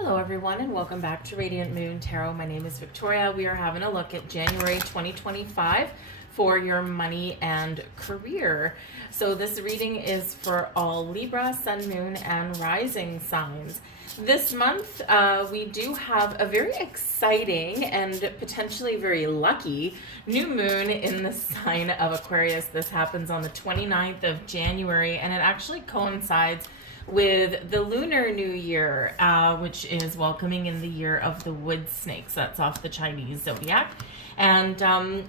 Hello everyone and welcome back to Radiant Moon Tarot. My name is Victoria. We are having a look at January 2025 for your money and career. So this reading is for all Libra, Sun, Moon, and Rising signs. This month we do have a very exciting and potentially very lucky new moon in the sign of Aquarius. This happens on the 29th of January and it actually coincides with the Lunar New Year, which is welcoming in the year of the wood snakes. That's off the Chinese Zodiac. And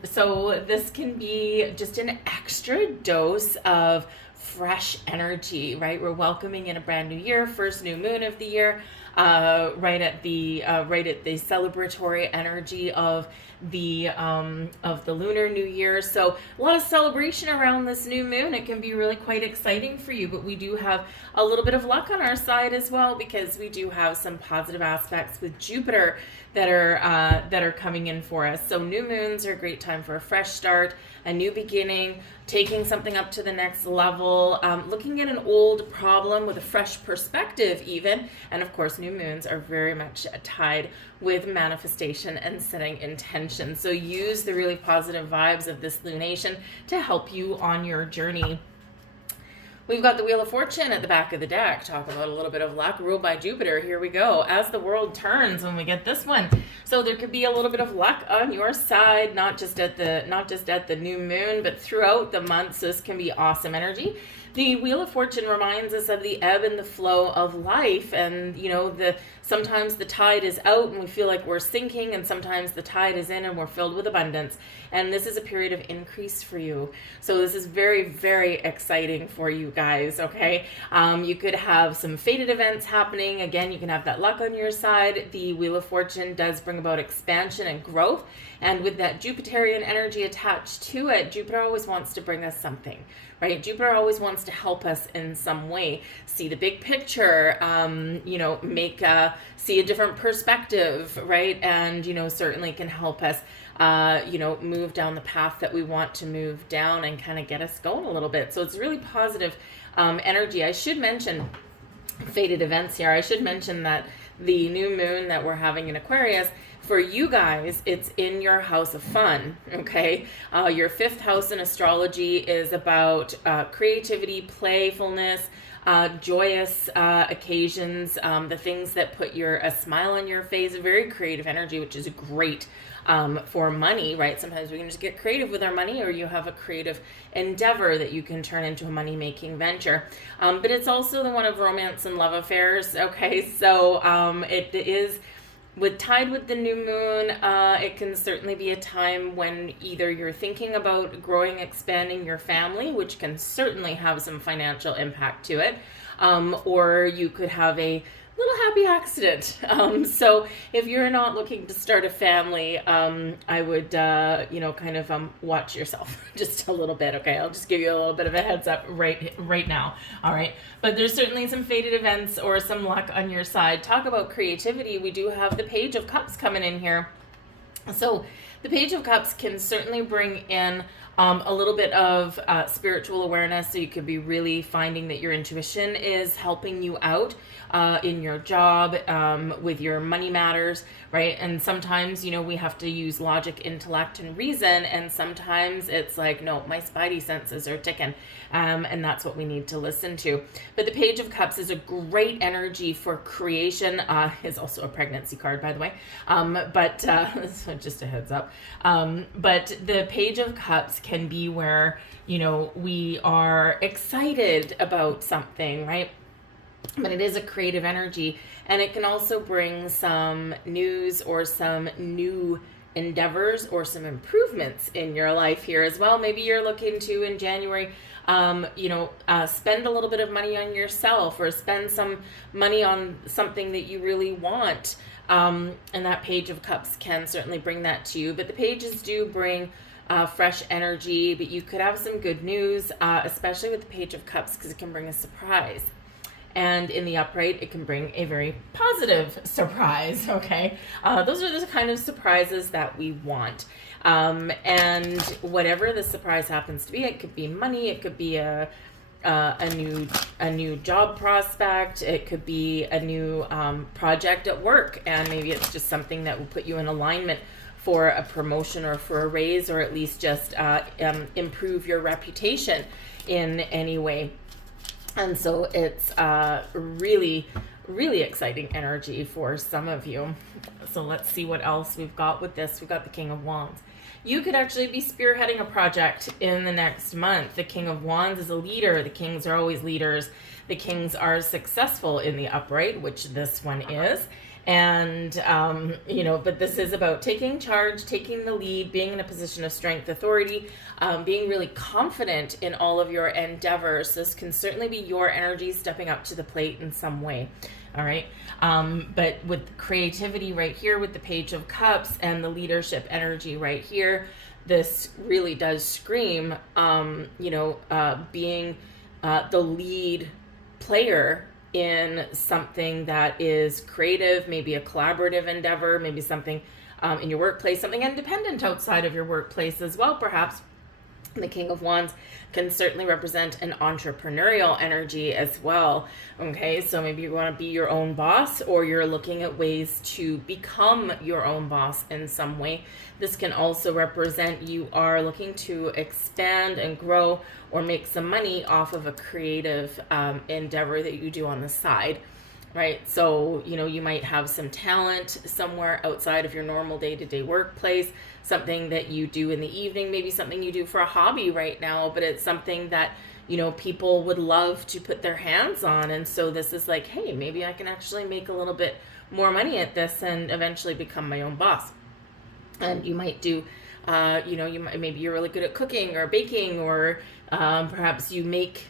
so this can be just an extra dose of fresh energy, right? We're welcoming in a brand new year, first new moon of the year, right at the celebratory energy of the Lunar New Year. So a lot of celebration around this new moon. It can be really quite exciting for you, but we do have a little bit of luck on our side as well, because we do have some positive aspects with Jupiter that are coming in for us. So new moons are a great time for a fresh start, a new beginning, taking something up to the next level, looking at an old problem with a fresh perspective even. And of course, new moons are very much tied with manifestation and setting intention. So use the really positive vibes of this lunation to help you on your journey. We've got the Wheel of Fortune at the back of the deck. Talk about a little bit of luck ruled by Jupiter. Here we go. As the world turns when we get this one. So there could be a little bit of luck on your side, not just at the new moon, but throughout the month. So this can be awesome energy. The Wheel of Fortune reminds us of the ebb and the flow of life, and sometimes the tide is out and we feel like we're sinking, and sometimes the tide is in and we're filled with abundance. And this is a period of increase for you. So this is very, very exciting for you guys, okay? You could have some fated events happening. Again, you can have that luck on your side. The Wheel of Fortune does bring about expansion and growth. And with that Jupiterian energy attached to it, Jupiter always wants to bring us something, right? Jupiter always wants to help us in some way. See the big picture, see a different perspective, right? And, certainly can help us move down the path that we want to move down and kind of get us going a little bit. So it's really positive energy. I should mention fated events here. I should mention that the new moon that we're having in Aquarius, for you guys, it's in your house of fun, okay? Your fifth house in astrology is about creativity, playfulness, joyous occasions, the things that put a smile on your face, a very creative energy, which is great for money, right? Sometimes we can just get creative with our money, or you have a creative endeavor that you can turn into a money-making venture. But it's also the one of romance and love affairs, okay? So it is tied with the new moon. It can certainly be a time when either you're thinking about growing, expanding your family, which can certainly have some financial impact to it, or you could have a little happy accident. So if you're not looking to start a family, I would, watch yourself just a little bit. Okay. I'll just give you a little bit of a heads up right now. All right. But there's certainly some fated events or some luck on your side. Talk about creativity. We do have the Page of Cups coming in here. So the Page of Cups can certainly bring in a little bit of spiritual awareness. So you could be really finding that your intuition is helping you out in your job, with your money matters, right? And sometimes, we have to use logic, intellect, and reason. And sometimes it's like, no, my spidey senses are ticking. And that's what we need to listen to. But the Page of Cups is a great energy for creation. Is also a pregnancy card, by the way. But so just a heads up. But the Page of Cups can be where, we are excited about something, right? But it is a creative energy, and it can also bring some news or some new endeavors or some improvements in your life here as well. Maybe you're looking to, in January, spend a little bit of money on yourself, or spend some money on something that you really want. And that Page of Cups can certainly bring that to you. But the pages do bring fresh energy, but you could have some good news, especially with the Page of Cups, because it can bring a surprise. And in the upright, it can bring a very positive surprise, okay? Those are the kind of surprises that we want. And whatever the surprise happens to be, it could be money, it could be a a new job prospect. It could be a new project at work, and maybe it's just something that will put you in alignment for a promotion or for a raise, or at least just improve your reputation in any way. And so it's really, really exciting energy for some of you. So let's see what else we've got with this. We've got the King of Wands. You could actually be spearheading a project in the next month. The King of Wands is a leader. The kings are always leaders. The kings are successful in the upright, which this one is. And, but this is about taking charge, taking the lead, being in a position of strength, authority, being really confident in all of your endeavors. This can certainly be your energy stepping up to the plate in some way. All right. But with creativity right here with the Page of Cups and the leadership energy right here, this really does scream, being the lead player in something that is creative, maybe a collaborative endeavor, maybe something in your workplace, something independent outside of your workplace as well, perhaps. The King of Wands can certainly represent an entrepreneurial energy as well. Okay, so maybe you want to be your own boss, or you're looking at ways to become your own boss in some way. This can also represent you are looking to expand and grow or make some money off of a creative endeavor that you do on the side. Right, so you might have some talent somewhere outside of your normal day-to-day workplace, something that you do in the evening, maybe something you do for a hobby right now, but it's something that people would love to put their hands on. And so this is like, hey, maybe I can actually make a little bit more money at this and eventually become my own boss. And you might do maybe you're really good at cooking or baking, or perhaps you make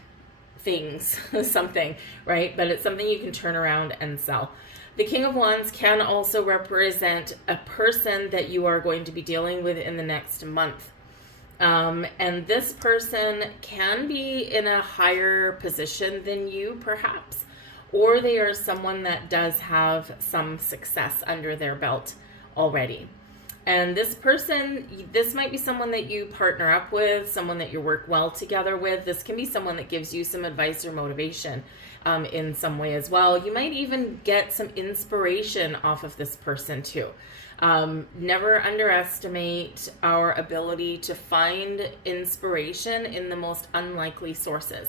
things, something, right? But it's something you can turn around and sell. The King of Wands can also represent a person that you are going to be dealing with in the next month. And this person can be in a higher position than you, perhaps, or they are someone that does have some success under their belt already. And this person, this might be someone that you partner up with, someone that you work well together with. This can be someone that gives you some advice or motivation in some way as well. You might even get some inspiration off of this person too. Never underestimate our ability to find inspiration in the most unlikely sources.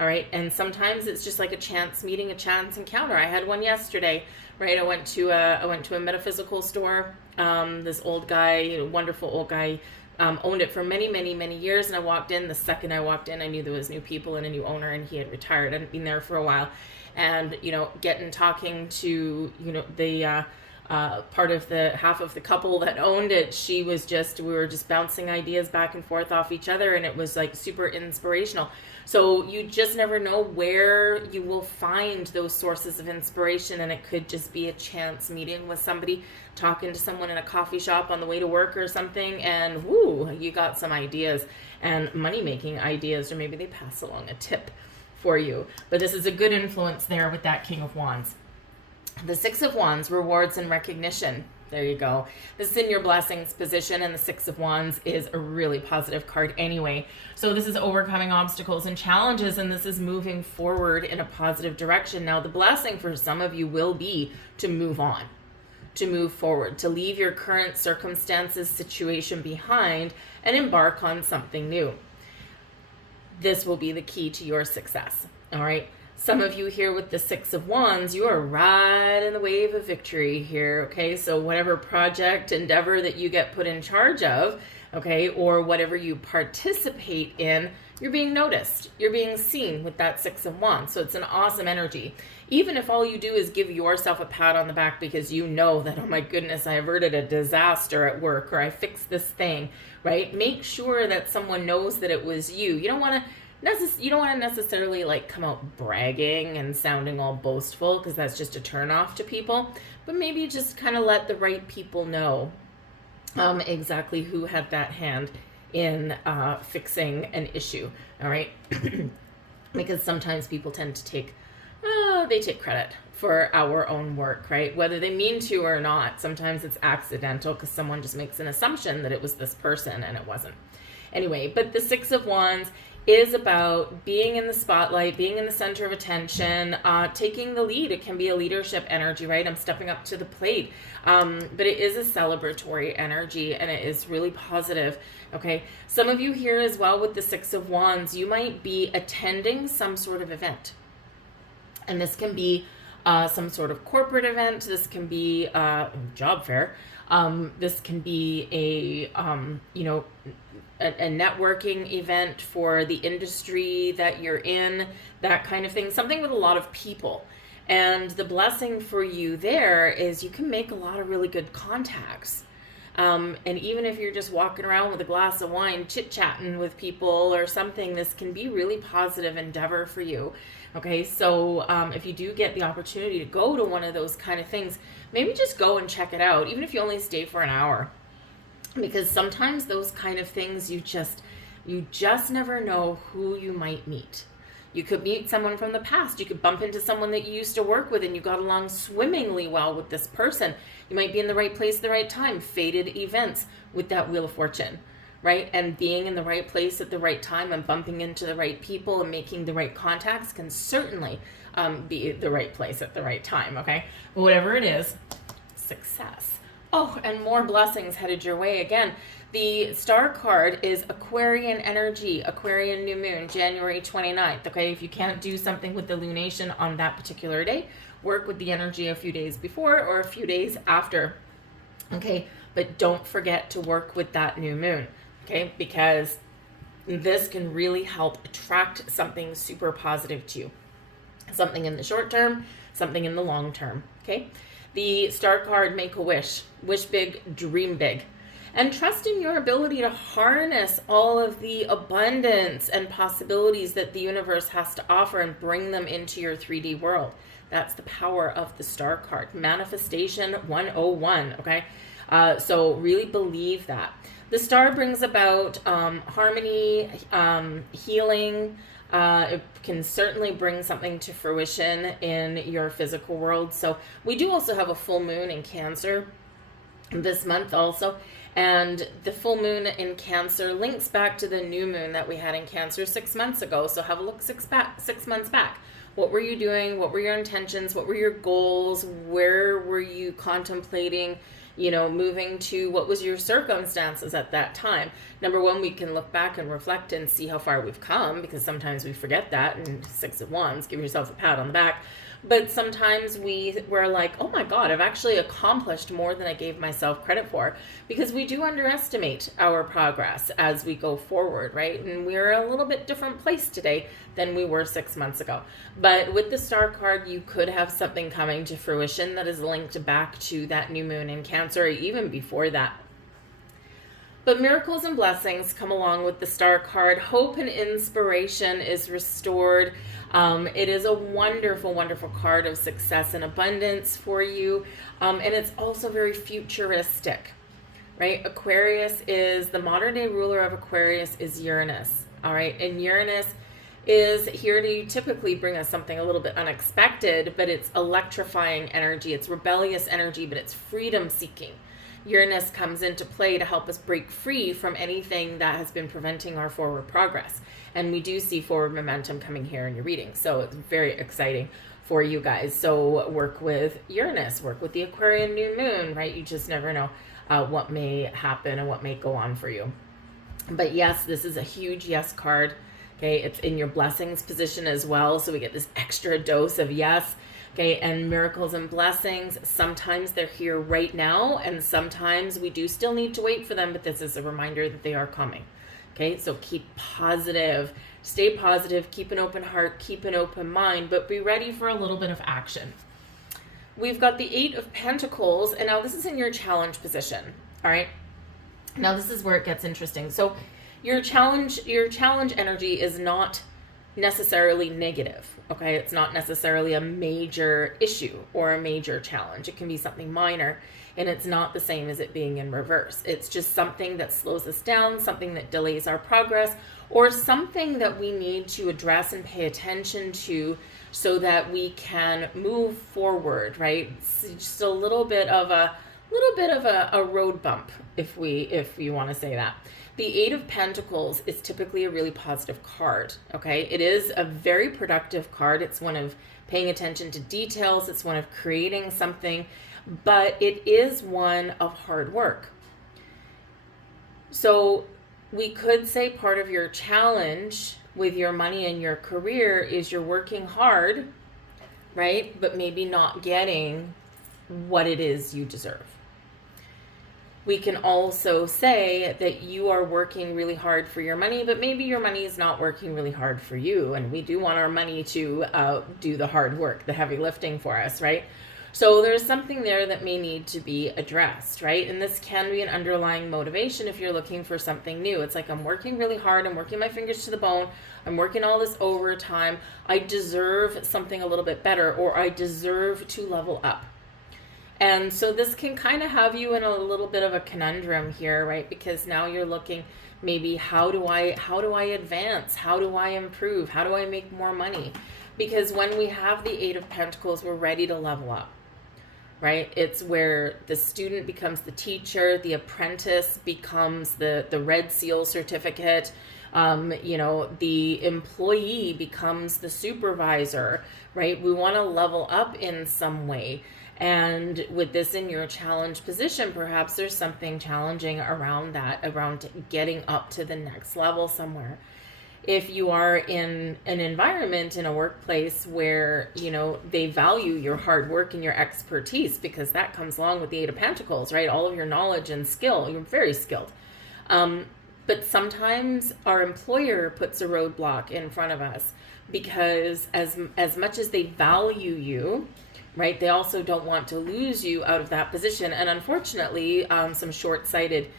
All right. And sometimes it's just like a chance meeting, a chance encounter. I had one yesterday, right? I went to a metaphysical store. This old guy, wonderful old guy, owned it for many, many, many years. And I walked in. The second I walked in, I knew there was new people and a new owner, and he had retired. I hadn't been there for a while. And, talking to, the part of the half of the couple that owned it, we were just bouncing ideas back and forth off each other. And it was like super inspirational. So you just never know where you will find those sources of inspiration. And it could just be a chance meeting with somebody, talking to someone in a coffee shop on the way to work or something. And woo, you got some ideas and money-making ideas, or maybe they pass along a tip for you. But this is a good influence there with that King of Wands. The Six of Wands, rewards and recognition. There you go. This is in your blessings position, and the Six of Wands is a really positive card anyway. So this is overcoming obstacles and challenges, and this is moving forward in a positive direction. Now, the blessing for some of you will be to move on, to move forward, to leave your current circumstances, situation behind, and embark on something new. This will be the key to your success. All right. Some of you here with the Six of Wands, you are right in the wave of victory here, okay? So whatever project, endeavor that you get put in charge of, okay, or whatever you participate in, you're being noticed. You're being seen with that Six of Wands. So it's an awesome energy. Even if all you do is give yourself a pat on the back because you know that, oh my goodness, I averted a disaster at work, or I fixed this thing, right? Make sure that someone knows that it was you. You don't want to necessarily like come out bragging and sounding all boastful, because that's just a turn off to people, but maybe just kind of let the right people know exactly who had that hand in fixing an issue. All right. Because sometimes people tend to take credit for our own work, right? Whether they mean to or not. Sometimes it's accidental because someone just makes an assumption that it was this person and it wasn't. Anyway, but the Six of Wands is about being in the spotlight, being in the center of attention, taking the lead. It can be a leadership energy, right? I'm stepping up to the plate. But it is a celebratory energy, and it is really positive. Okay. Some of you here as well with the Six of Wands, you might be attending some sort of event. And this can be some sort of corporate event. This can be a job fair. This can be a networking event for the industry that you're in, that kind of thing, something with a lot of people. And the blessing for you there is you can make a lot of really good contacts. And even if you're just walking around with a glass of wine, chit-chatting with people or something, this can be really positive endeavor for you. Okay, so if you do get the opportunity to go to one of those kind of things, maybe just go and check it out, even if you only stay for an hour. Because sometimes those kind of things, you just never know who you might meet. You could meet someone from the past. You could bump into someone that you used to work with and you got along swimmingly well with this person. You might be in the right place at the right time. Fated events with that Wheel of Fortune, right? And being in the right place at the right time and bumping into the right people and making the right contacts can certainly be the right place at the right time, okay? But whatever it is, success. Oh, and more blessings headed your way again. The star card is Aquarian energy, Aquarian new moon, January 29th. Okay, if you can't do something with the lunation on that particular day, work with the energy a few days before or a few days after. Okay, but don't forget to work with that new moon. Okay, because this can really help attract something super positive to you. Something in the short term, something in the long term. Okay, the star card, make a wish. Wish big, dream big. And trust in your ability to harness all of the abundance and possibilities that the universe has to offer and bring them into your 3D world. That's the power of the star card. Manifestation 101, okay? So really believe that. The star brings about harmony, healing. It can certainly bring something to fruition in your physical world. So we do also have a full moon in Cancer this month also. And the full moon in Cancer links back to the new moon that we had in Cancer 6 months ago. So have a look 6 months back. What were you doing? What were your intentions? What were your goals? Where were you contemplating, moving to? What was your circumstances at that time? Number one, we can look back and reflect and see how far we've come, because sometimes we forget that. And Six of Wands, give yourself a pat on the back. But sometimes we're like, oh my God, I've actually accomplished more than I gave myself credit for, because we do underestimate our progress as we go forward, right? And we're a little bit different place today than we were 6 months ago. But with the star card, you could have something coming to fruition that is linked back to that new moon in Cancer, or even before that. But miracles and blessings come along with the star card. Hope and inspiration is restored. It is a wonderful, wonderful card of success and abundance for you. And it's also very futuristic, right? Aquarius is, the modern day ruler of Aquarius is Uranus, all right? And Uranus is here to typically bring us something a little bit unexpected, but it's electrifying energy. It's rebellious energy, but it's freedom seeking. Uranus comes into play to help us break free from anything that has been preventing our forward progress. And we do see forward momentum coming here in your reading. So it's very exciting for you guys. So work with Uranus, work with the Aquarian new moon, right? You just never know what may happen and what may go on for you. But yes, this is a huge yes card. Okay, it's in your blessings position as well. So we get this extra dose of yes. Okay, and miracles and blessings, sometimes they're here right now, and sometimes we do still need to wait for them, but this is a reminder that they are coming. Okay, so keep positive, stay positive, keep an open heart, keep an open mind, but be ready for a little bit of action. We've got the 8 of Pentacles, and now this is in your challenge position, all right? Now this is where it gets interesting. So your challenge energy is not necessarily negative, okay? It's not necessarily a major issue or a major challenge. It can be something minor, and it's not the same as it being in reverse. It's just something that slows us down, something that delays our progress, or something that we need to address and pay attention to so that we can move forward, right? It's just a little bit of a road bump, if you want to say that. The Eight of Pentacles is typically a really positive card, okay? It is a very productive card. It's one of paying attention to details. It's one of creating something, but it is one of hard work. So we could say part of your challenge with your money and your career is you're working hard, right? But maybe not getting what it is you deserve. We can also say that you are working really hard for your money, but maybe your money is not working really hard for you. And we do want our money to do the hard work, the heavy lifting for us, right? So there's something there that may need to be addressed, right? And this can be an underlying motivation if you're looking for something new. It's like, I'm working really hard. I'm working my fingers to the bone. I'm working all this overtime. I deserve something a little bit better, or I deserve to level up. And so this can kind of have you in a little bit of a conundrum here, right? Because now you're looking, maybe how do I advance? How do I improve? How do I make more money? Because when we have the Eight of Pentacles, we're ready to level up, right? It's where the student becomes the teacher, the apprentice becomes the Red Seal certificate, the employee becomes the supervisor, right? We want to level up in some way. And with this in your challenge position, perhaps there's something challenging around that, around getting up to the next level somewhere. If you are in an environment, in a workplace where, they value your hard work and your expertise, because that comes along with the Eight of Pentacles, right? All of your knowledge and skill, you're very skilled. But sometimes our employer puts a roadblock in front of us because as much as they value you, right, they also don't want to lose you out of that position. And unfortunately, some short-sighted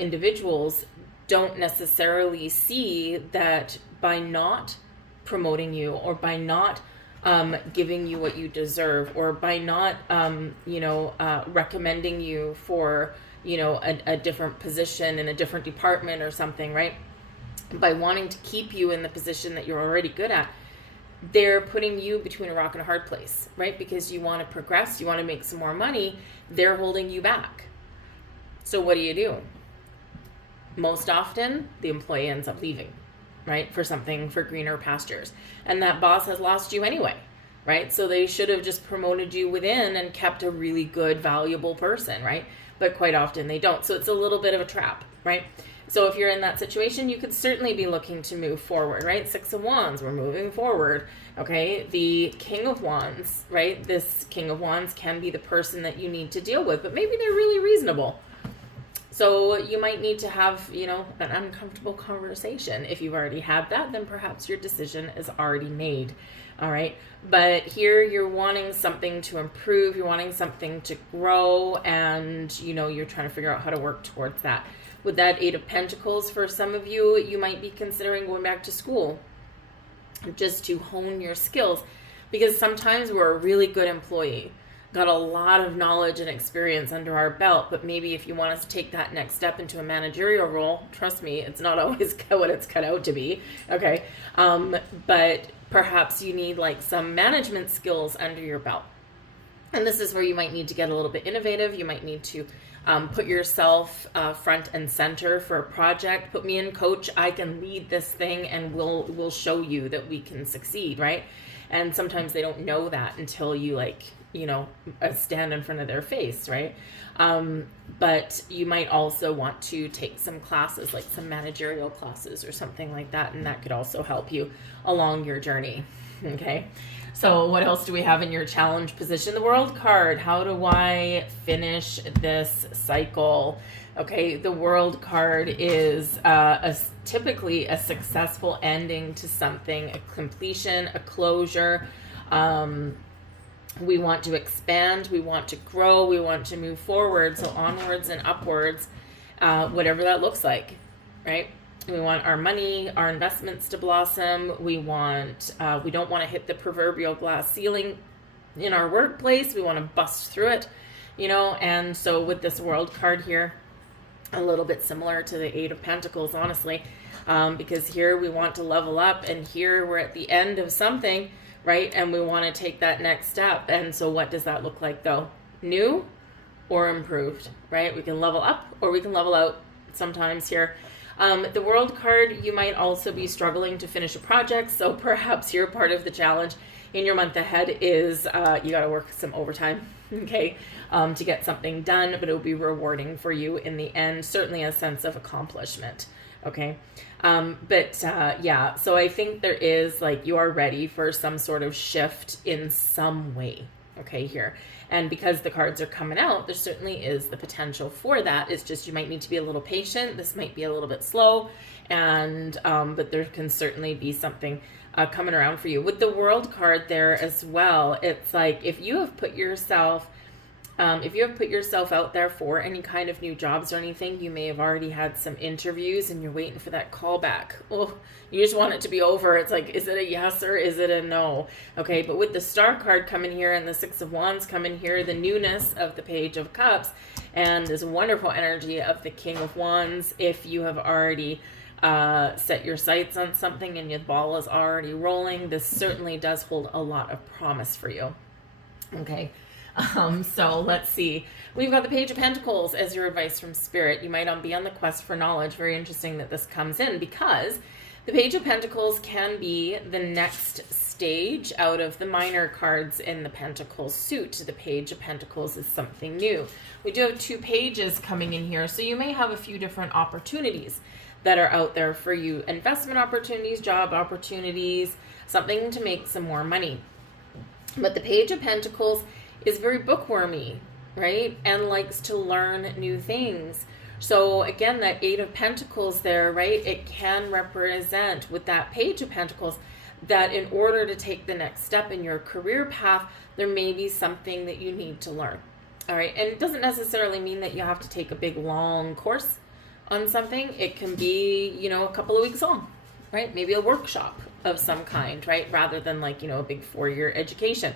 individuals don't necessarily see that by not promoting you, or by not giving you what you deserve, or by not, recommending you for, a different position in a different department or something, right? By wanting to keep you in the position that you're already good at, they're putting you between a rock and a hard place, right? Because you want to progress, you want to make some more money, they're holding you back. So what do? Most often, the employee ends up leaving, right? For greener pastures. And that boss has lost you anyway, right? So they should have just promoted you within and kept a really good, valuable person, right? But quite often they don't. So it's a little bit of a trap, right? So if you're in that situation, you could certainly be looking to move forward, right? Six of Wands, we're moving forward, okay? The King of Wands, right? This King of Wands can be the person that you need to deal with, but maybe they're really reasonable. So you might need to have, an uncomfortable conversation. If you've already had that, then perhaps your decision is already made, all right? But here you're wanting something to improve, you're wanting something to grow, and, you're trying to figure out how to work towards that. With that Eight of Pentacles, for some of you, you might be considering going back to school just to hone your skills, because sometimes we're a really good employee, got a lot of knowledge and experience under our belt, but maybe if you want us to take that next step into a managerial role, trust me, it's not always what it's cut out to be, okay? But perhaps you need some management skills under your belt. And this is where you might need to get a little bit innovative. You might need to put yourself front and center for a project. Put me in, coach. I can lead this thing, and we'll show you that we can succeed, right? And sometimes they don't know that until you stand in front of their face, right? But you might also want to take some classes, like some managerial classes or something like that, and that could also help you along your journey, okay? So what else do we have in your challenge position? The World card. How do I finish this cycle? Okay, the World card is typically a successful ending to something, a completion, a closure. We want to expand, we want to grow, we want to move forward, so onwards and upwards, whatever that looks like, right? We want our money, our investments to blossom. We don't want to hit the proverbial glass ceiling in our workplace. We want to bust through it, and so with this World card here, a little bit similar to the Eight of Pentacles, honestly, because here we want to level up, and here we're at the end of something, right? And we want to take that next step. And so what does that look like though? New or improved, right? We can level up or we can level out sometimes here. The World card, you might also be struggling to finish a project, so perhaps you're part of the challenge in your month ahead is you got to work some overtime, okay, to get something done, but it'll be rewarding for you in the end, certainly a sense of accomplishment, okay? Yeah, so I think there is, like, you are ready for some sort of shift in some way, okay, here. And because the cards are coming out, there certainly is the potential for that. It's just you might need to be a little patient. This might be a little bit slow, and but there can certainly be something coming around for you. With the World card there as well, it's like if you have put yourself out there for any kind of new jobs or anything, you may have already had some interviews and you're waiting for that call back. Oh, you just want it to be over. It's like, is it a yes or is it a no? Okay, but with the Star card coming here and the Six of Wands coming here, the newness of the Page of Cups, and this wonderful energy of the King of Wands, if you have already set your sights on something and your ball is already rolling, this certainly does hold a lot of promise for you. Okay. So let's see. We've got the Page of Pentacles as your advice from Spirit. You might be on the quest for knowledge. Very interesting that this comes in, because the Page of Pentacles can be the next stage out of the minor cards in the Pentacles suit. The Page of Pentacles is something new. We do have 2 pages coming in here, so you may have a few different opportunities that are out there for you. Investment opportunities, job opportunities, something to make some more money. But the Page of Pentacles is very bookwormy, right? And likes to learn new things. So again, that 8 of Pentacles there, right? It can represent, with that Page of Pentacles, that in order to take the next step in your career path, there may be something that you need to learn. All right. And it doesn't necessarily mean that you have to take a big, long course on something. It can be, a couple of weeks long, right? Maybe a workshop of some kind, right? Rather than like, a big 4-year education.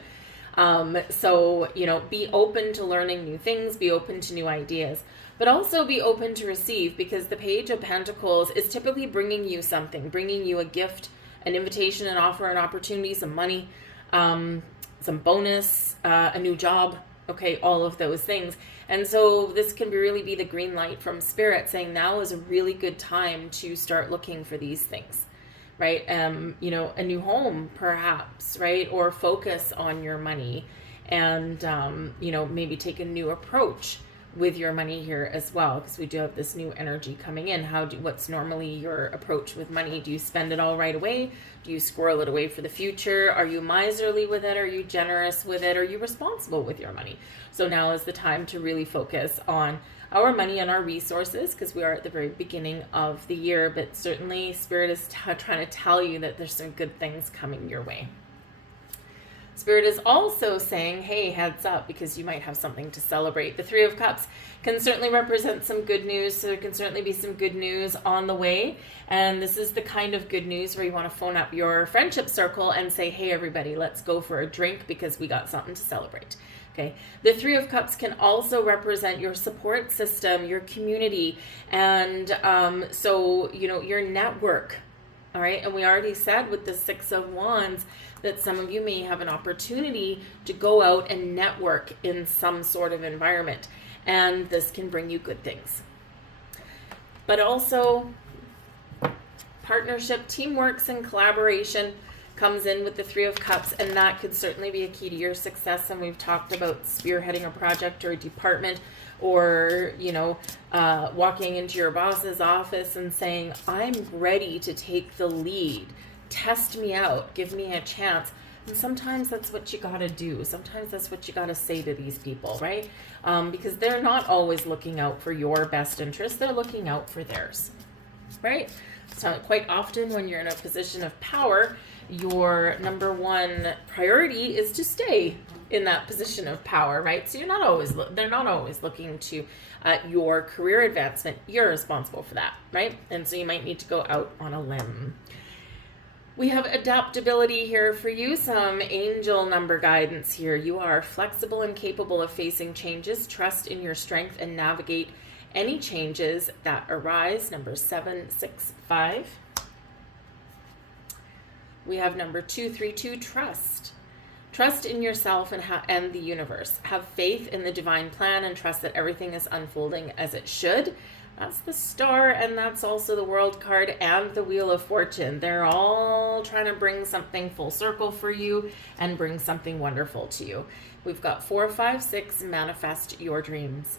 So, be open to learning new things, be open to new ideas, but also be open to receive, because the Page of Pentacles is typically bringing you something, bringing you a gift, an invitation, an offer, an opportunity, some money, some bonus, a new job, okay, all of those things. And so this can really be the green light from Spirit saying now is a really good time to start looking for these things. Right? A new home perhaps, right? Or focus on your money and, maybe take a new approach with your money here as well, because we do have this new energy coming in. What's normally your approach with money? Do you spend it all right away? Do you squirrel it away for the future? Are you miserly with it? Are you generous with it? Are you responsible with your money? So now is the time to really focus on our money and our resources, because we are at the very beginning of the year, but certainly Spirit is trying to tell you that there's some good things coming your way. Spirit is also saying, hey, heads up, because you might have something to celebrate. The 3 of Cups can certainly represent some good news, so there can certainly be some good news on the way. And this is the kind of good news where you want to phone up your friendship circle and say, hey, everybody, let's go for a drink because we got something to celebrate. Okay. The 3 of Cups can also represent your support system, your community, and your network. All right. And we already said with the 6 of Wands that some of you may have an opportunity to go out and network in some sort of environment. And this can bring you good things. But also partnership, teamwork, and collaboration comes in with the 3 of Cups, and that could certainly be a key to your success. And we've talked about spearheading a project or a department, or walking into your boss's office and saying, I'm ready to take the lead, test me out, give me a chance. And sometimes that's what you got to do. Sometimes that's what you got to say to these people, right? Because they're not always looking out for your best interest. They're looking out for theirs, right? So quite often when you're in a position of power, your number one priority is to stay in that position of power, right? So they're not always looking to your career advancement. You're responsible for that, right? And so you might need to go out on a limb. We have adaptability here for you, some angel number guidance here. You are flexible and capable of facing changes. Trust in your strength and navigate any changes that arise. Number 765. We have number 232, trust. Trust in yourself and the universe. Have faith in the divine plan and trust that everything is unfolding as it should. That's the Star, and that's also the World card and the Wheel of Fortune. They're all trying to bring something full circle for you and bring something wonderful to you. We've got 4, 5, 6, manifest your dreams.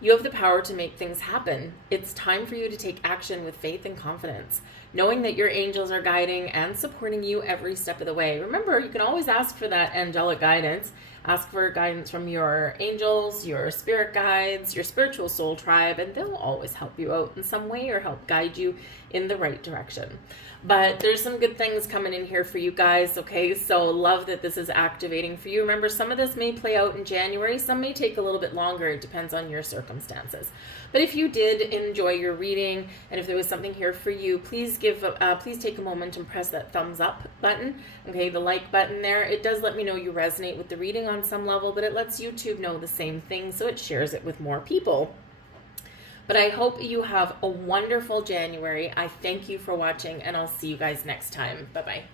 You have the power to make things happen. It's time for you to take action with faith and confidence, knowing that your angels are guiding and supporting you every step of the way. Remember, you can always ask for that angelic guidance. Ask for guidance from your angels, your spirit guides, your spiritual soul tribe, and they'll always help you out in some way or help guide you in the right direction. But there's some good things coming in here for you guys, okay? So love that this is activating for you. Remember, some of this may play out in January. Some may take a little bit longer. It depends on your circumstances. But if you did enjoy your reading, and if there was something here for you, please take a moment and press that thumbs up button, okay, the like button there. It does let me know you resonate with the reading on some level, but it lets YouTube know the same thing, so it shares it with more people. But I hope you have a wonderful January. I thank you for watching, and I'll see you guys next time. Bye-bye.